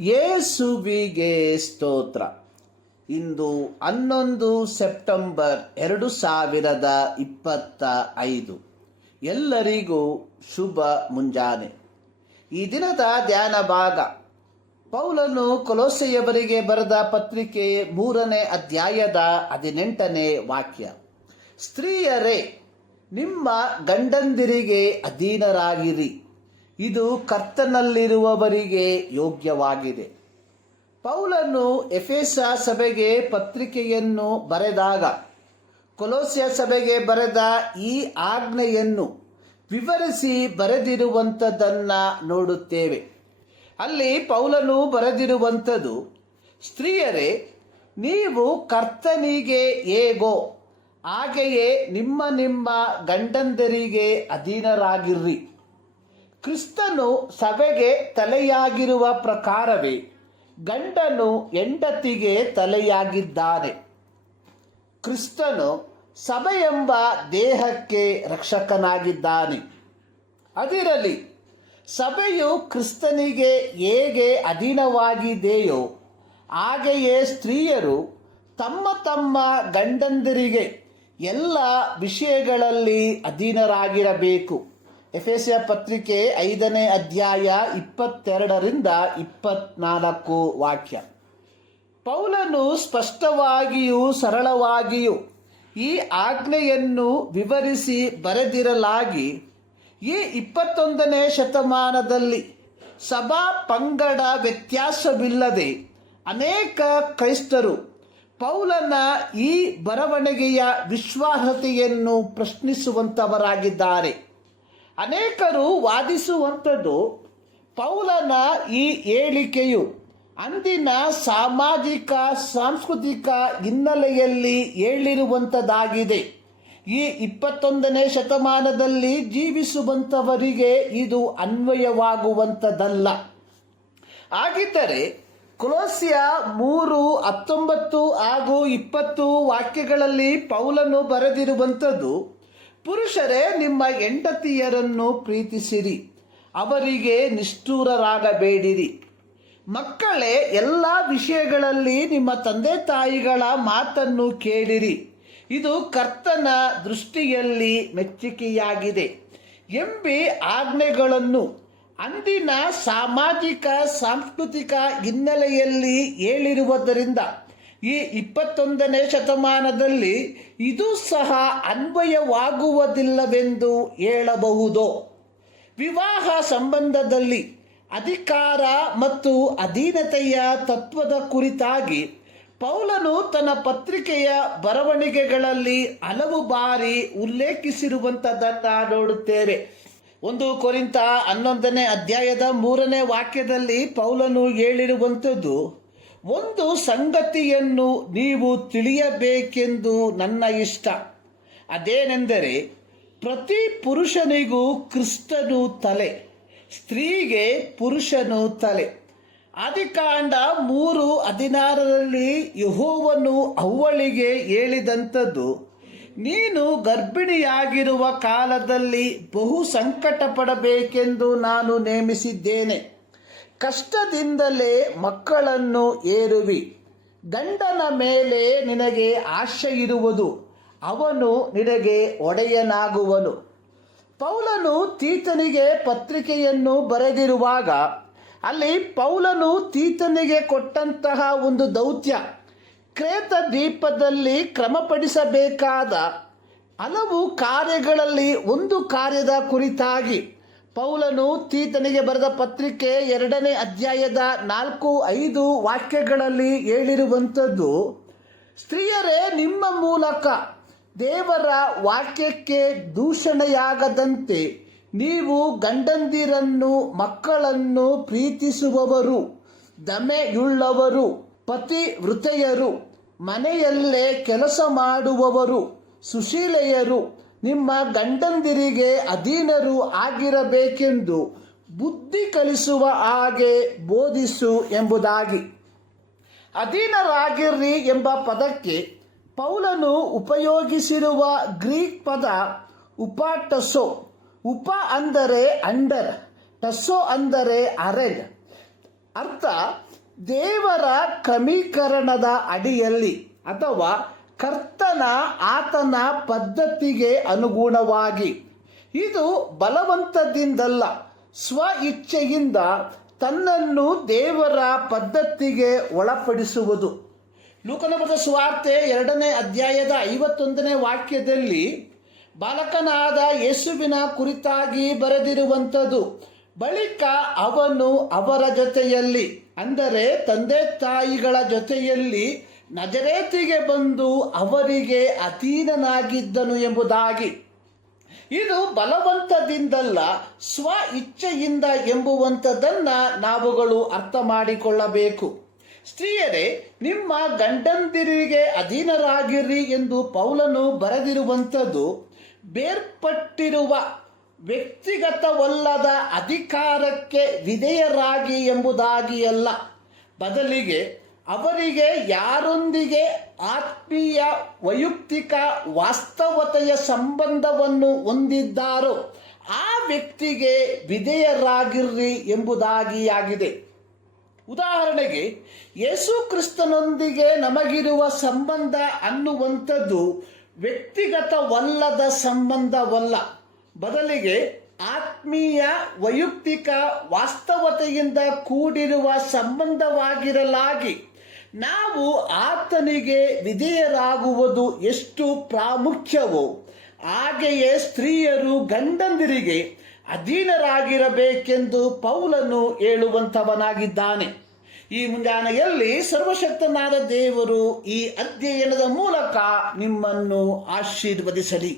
ಯೇಸುವಿಗೆ ಸ್ತೋತ್ರ. ಇಂದು 11 ಸೆಪ್ಟೆಂಬರ್ 2025. ಎಲ್ಲರಿಗೂ ಶುಭ ಮುಂಜಾನೆ. ಈ ದಿನದ ಧ್ಯಾನ ಭಾಗ ಪೌಲನು ಕೊಲೊಸ್ಸೆಯವರಿಗೆ ಬರೆದ ಪತ್ರಿಕೆ 3ನೇ ಅಧ್ಯಾಯದ 18ನೇ ವಾಕ್ಯ. ಸ್ತ್ರೀಯರೇ, ನಿಮ್ಮ ಗಂಡಂದಿರಿಗೆ ಅಧೀನರಾಗಿರಿ, ಇದು ಕರ್ತನಲ್ಲಿರುವವರಿಗೆ ಯೋಗ್ಯವಾಗಿದೆ. ಪೌಲನು ಎಫೆಸ ಸಭೆಗೆ ಪತ್ರಿಕೆಯನ್ನು ಬರೆದಾಗ ಕೊಲೊಸ್ಸೆ ಸಭೆಗೆ ಬರೆದ ಈ ಆಜ್ಞೆಯನ್ನು ವಿವರಿಸಿ ಬರೆದಿರುವಂಥದ್ದನ್ನು ನೋಡುತ್ತೇವೆ. ಅಲ್ಲಿ ಪೌಲನು ಬರೆದಿರುವಂಥದ್ದು, ಸ್ತ್ರೀಯರೇ, ನೀವು ಕರ್ತನಿಗೆ ಹೇಗೋ ಹಾಗೆಯೇ ನಿಮ್ಮ ನಿಮ್ಮ ಗಂಡಂದರಿಗೆ ಅಧೀನರಾಗಿರ್ರಿ. ಕ್ರಿಸ್ತನು ಸಭೆಗೆ ತಲೆಯಾಗಿರುವ ಪ್ರಕಾರವೇ ಗಂಡನು ಹೆಂಡತಿಗೆ ತಲೆಯಾಗಿದ್ದಾನೆ. ಕ್ರಿಸ್ತನು ಸಭೆಯೆಂಬ ದೇಹಕ್ಕೆ ರಕ್ಷಕನಾಗಿದ್ದಾನೆ. ಅದಿರಲಿ, ಸಭೆಯು ಕ್ರಿಸ್ತನಿಗೆ ಹೇಗೆ ಅಧೀನವಾಗಿದೆಯೋ ಹಾಗೆಯೇ ಸ್ತ್ರೀಯರು ತಮ್ಮ ತಮ್ಮ ಗಂಡಂದಿರಿಗೆ ಎಲ್ಲ ವಿಷಯಗಳಲ್ಲಿ ಅಧೀನರಾಗಿರಬೇಕು. ಎಫೆಸ ಪತ್ರಿಕೆ 5ನೇ ಅಧ್ಯಾಯ 22ರಿಂದ 24 ವಾಕ್ಯ. ಪೌಲನು ಸ್ಪಷ್ಟವಾಗಿಯೂ ಸರಳವಾಗಿಯೂ ಈ ಆಜ್ಞೆಯನ್ನು ವಿವರಿಸಿ ಬರೆದಿರಲಾಗಿ ಈ 21ನೇ ಶತಮಾನದಲ್ಲಿ ಸಭಾ ಪಂಗಡ ವ್ಯತ್ಯಾಸವಿಲ್ಲದೆ ಅನೇಕ ಕ್ರೈಸ್ತರು ಪೌಲನ ಈ ಬರವಣಿಗೆಯ ವಿಶ್ವಾಸಾರ್ಹತೆಯನ್ನು ಪ್ರಶ್ನಿಸುವಂಥವರಾಗಿದ್ದಾರೆ. ಅನೇಕರು ವಾದಿಸುವಂಥದ್ದು, ಪೌಲನ ಈ ಹೇಳಿಕೆಯು ಅಂದಿನ ಸಾಮಾಜಿಕ ಸಾಂಸ್ಕೃತಿಕ ಹಿನ್ನೆಲೆಯಲ್ಲಿ ಹೇಳಿರುವಂಥದ್ದಾಗಿದೆ. ಈ 21ನೇ ಶತಮಾನದಲ್ಲಿ ಜೀವಿಸುವಂಥವರಿಗೆ ಇದು ಅನ್ವಯವಾಗುವಂಥದ್ದಲ್ಲ. ಹಾಗಿದ್ದರೆ ಕೊಲೊಸ್ಸೆ 3:19 ಹಾಗೂ 20 ವಾಕ್ಯಗಳಲ್ಲಿ ಪೌಲನು ಬರೆದಿರುವಂಥದ್ದು, ಪುರುಷರೇ, ನಿಮ್ಮ ಹೆಂಡತಿಯರನ್ನು ಪ್ರೀತಿಸಿರಿ, ಅವರಿಗೆ ನಿಷ್ಠುರರಾಗಬೇಡಿರಿ. ಮಕ್ಕಳೇ, ಎಲ್ಲ ವಿಷಯಗಳಲ್ಲಿ ನಿಮ್ಮ ತಂದೆ ತಾಯಿಗಳ ಮಾತನ್ನು ಕೇಳಿರಿ, ಇದು ಕರ್ತನ ದೃಷ್ಟಿಯಲ್ಲಿ ಮೆಚ್ಚುಗೆಯಾಗಿದೆ ಎಂಬಿ ಆಜ್ಞೆಗಳನ್ನು ಅಂದಿನ ಸಾಮಾಜಿಕ ಸಾಂಸ್ಕೃತಿಕ ಹಿನ್ನೆಲೆಯಲ್ಲಿ ಹೇಳಿರುವುದರಿಂದ ಈ 21ನೇ ಶತಮಾನದಲ್ಲಿ ಇದು ಸಹ ಅನ್ವಯವಾಗುವುದಿಲ್ಲವೆಂದು ಹೇಳಬಹುದು. ವಿವಾಹ ಸಂಬಂಧದಲ್ಲಿ ಅಧಿಕಾರ ಮತ್ತು ಅಧೀನತೆಯ ತತ್ವದ ಕುರಿತಾಗಿ ಪೌಲನು ತನ್ನ ಪತ್ರಿಕೆಯ ಬರವಣಿಗೆಗಳಲ್ಲಿ ಹಲವು ಬಾರಿ ಉಲ್ಲೇಖಿಸಿರುವಂಥದ್ದನ್ನು ನೋಡುತ್ತೇವೆ. 1 ಕೊರಿಂಥ 11ನೇ ಅಧ್ಯಾಯದ 3ನೇ ವಾಕ್ಯದಲ್ಲಿ ಪೌಲನು ಹೇಳಿರುವಂಥದ್ದು, ಒಂದು ಸಂಗತಿಯನ್ನು ನೀವು ತಿಳಿಯಬೇಕೆಂದು ನನ್ನ ಇಷ್ಟ, ಅದೇನೆಂದರೆ ಪ್ರತಿ ಪುರುಷನಿಗೂ ಕ್ರಿಸ್ತನು ತಲೆ, ಸ್ತ್ರೀಗೆ ಪುರುಷನು ತಲೆ. ಆದಿಕಾಂಡ 3:16 ಯೆಹೋವನು ಅವ್ವಳಿಗೆ ಹೇಳಿದಂಥದ್ದು, ನೀನು ಗರ್ಭಿಣಿಯಾಗಿರುವ ಕಾಲದಲ್ಲಿ ಬಹು ಸಂಕಟ ಪಡಬೇಕೆಂದು ನಾನು ನೇಮಿಸಿದ್ದೇನೆ. ಕಷ್ಟದಿಂದಲೇ ಮಕ್ಕಳನ್ನು ಏರುವಿ. ಗಂಡನ ಮೇಲೆ ನಿನಗೆ ಆಶೆ ಇರುವುದು, ಅವನು ನಿನಗೆ ಒಡೆಯನಾಗುವನು. ಪೌಲನು ತೀತನಿಗೆ ಪತ್ರಿಕೆಯನ್ನು ಬರೆದಿರುವಾಗ ಅಲ್ಲಿ ಪೌಲನು ತೀತನಿಗೆ ಕೊಟ್ಟಂತಹ ಒಂದು ದೌತ್ಯ, ಕ್ರೇತ ದ್ವೀಪದಲ್ಲಿ ಕ್ರಮಪಡಿಸಬೇಕಾದ ಹಲವು ಕಾರ್ಯಗಳಲ್ಲಿ ಒಂದು ಕಾರ್ಯದ ಕುರಿತಾಗಿ ಪೌಲನು ತೀತನಿಗೆ ಬರೆದ ಪತ್ರಿಕೆ 2ನೇ ಅಧ್ಯಾಯದ 4-5 ವಾಕ್ಯಗಳಲ್ಲಿ ಹೇಳಿರುವಂಥದ್ದು, ಸ್ತ್ರೀಯರೇ, ನಿಮ್ಮ ಮೂಲಕ ದೇವರ ವಾಕ್ಯಕ್ಕೆ ದೂಷಣೆಯಾಗದಂತೆ ನೀವು ಗಂಡಂದಿರನ್ನು ಮಕ್ಕಳನ್ನು ಪ್ರೀತಿಸುವವರು, ದಮೆಯುಳ್ಳವರು, ಪತಿವೃತೆಯರು, ಮನೆಯಲ್ಲೇ ಕೆಲಸ ಮಾಡುವವರು, ಸುಶೀಲೆಯರು, ನಿಮ್ಮ ಗಂಡಂದಿರಿಗೆ ಅಧೀನರು ಆಗಿರಬೇಕೆಂದು ಬುದ್ಧಿ ಕಲಿಸುವ ಹಾಗೆ ಬೋಧಿಸು ಎಂಬುದಾಗಿ. ಅಧೀನರಾಗಿರ್ರಿ ಎಂಬ ಪದಕ್ಕೆ ಪೌಲನು ಉಪಯೋಗಿಸಿರುವ ಗ್ರೀಕ್ ಪದ ಉಪಟಸೋ. ಉಪ ಅಂದರೆ ಅಂಡರ್, ಟಸೋ ಅಂದರೆ ಅರೆಡ್. ಅರ್ಥ ದೇವರ ಕ್ರಮೀಕರಣದ ಅಡಿಯಲ್ಲಿ ಅಥವಾ ಆತನ ಪದ್ಧತಿಗೆ ಅನುಗುಣವಾಗಿ. ಇದು ಬಲವಂತದಿಂದಲ್ಲ, ಸ್ವ ಇಚ್ಛೆಯಿಂದ ತನ್ನನ್ನು ದೇವರ ಪದ್ಧತಿಗೆ ಒಳಪಡಿಸುವುದು. ಲೂಕನ ಬರೆದ ಸುವಾರ್ತೆ 2ನೇ ಅಧ್ಯಾಯದ 51ನೇ ವಾಕ್ಯದಲ್ಲಿ ಬಾಲಕನಾದ ಯೇಸುವಿನ ಕುರಿತಾಗಿ ಬರೆದಿರುವಂಥದ್ದು, ಬಳಿಕ ಅವನು ಅವರ ಜೊತೆಯಲ್ಲಿ, ಅಂದರೆ ತಂದೆ ತಾಯಿಗಳ ಜೊತೆಯಲ್ಲಿ ನಜರೇತಿಗೆ ಬಂದು ಅವರಿಗೆ ಅಧೀನನಾಗಿದ್ದನು ಎಂಬುದಾಗಿ. ಇದು ಬಲವಂತದಿಂದಲ್ಲ, ಸ್ವ ಇಚ್ಛೆಯಿಂದ ಎಂಬುವಂಥದ್ದನ್ನು ನಾವುಗಳು ಅರ್ಥ ಮಾಡಿಕೊಳ್ಳಬೇಕು. ಸ್ತ್ರೀಯರೇ, ನಿಮ್ಮ ಗಂಡಂದಿರಿಗೆ ಅಧೀನರಾಗಿರಿ ಎಂದು ಪೌಲನು ಬರೆದಿರುವಂಥದ್ದು ಬೇರ್ಪಟ್ಟಿರುವ ವ್ಯಕ್ತಿಗತವಲ್ಲದ ಅಧಿಕಾರಕ್ಕೆ ವಿಧೇಯರಾಗಿ ಎಂಬುದಾಗಿ ಅಲ್ಲ. ಬದಲಿಗೆ ಅವರಿಗೆ ಯಾರೊಂದಿಗೆ ಆತ್ಮೀಯ ವೈಯಕ್ತಿಕ ವಾಸ್ತವತೆಯ ಸಂಬಂಧವನ್ನು ಹೊಂದಿದ್ದಾರೋ ಆ ವ್ಯಕ್ತಿಗೆ ವಿಧೇಯರಾಗಿರ್ರಿ ಎಂಬುದಾಗಿಯಾಗಿದೆ. ಉದಾಹರಣೆಗೆ, ಯೇಸು ಕ್ರಿಸ್ತನೊಂದಿಗೆ ನಮಗಿರುವ ಸಂಬಂಧ ಅನ್ನುವಂಥದ್ದು ವ್ಯಕ್ತಿಗತವಲ್ಲದ ಸಂಬಂಧವಲ್ಲ, ಬದಲಿಗೆ ಆತ್ಮೀಯ ವೈಯಕ್ತಿಕ ವಾಸ್ತವತೆಯಿಂದ ಕೂಡಿರುವ ಸಂಬಂಧವಾಗಿರಲಾಗಿ ನಾವು ಆತನಿಗೆ ವಿಧೇಯರಾಗುವುದು ಎಷ್ಟು ಪ್ರಾಮುಖ್ಯವೋ ಹಾಗೆಯೇ ಸ್ತ್ರೀಯರು ಗಂಡಂದಿರಿಗೆ ಅಧೀನರಾಗಿರಬೇಕೆಂದು ಪೌಲನು ಹೇಳುವಂಥವನಾಗಿದ್ದಾನೆ. ಈ ಮುಂಜಾನೆಯಲ್ಲಿ ಸರ್ವಶಕ್ತನಾದ ದೇವರು ಈ ಅಧ್ಯಯನದ ಮೂಲಕ ನಿಮ್ಮನ್ನು ಆಶೀರ್ವದಿಸಲಿ.